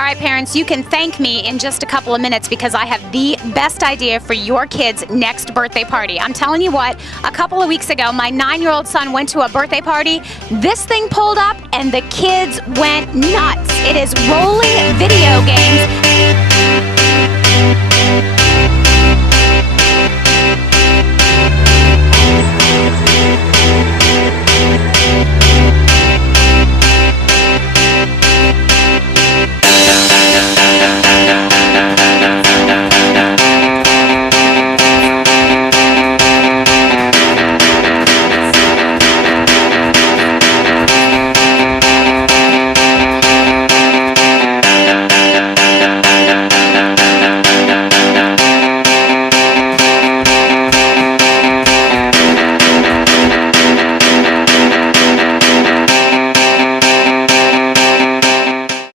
All right, parents, you can thank me in just a couple of minutes because I have the best idea for your kid's next birthday party. I'm telling you what, a couple of weeks ago, my 9-year-old son went to a birthday party. This thing pulled up and the kids went nuts. It is rolling video games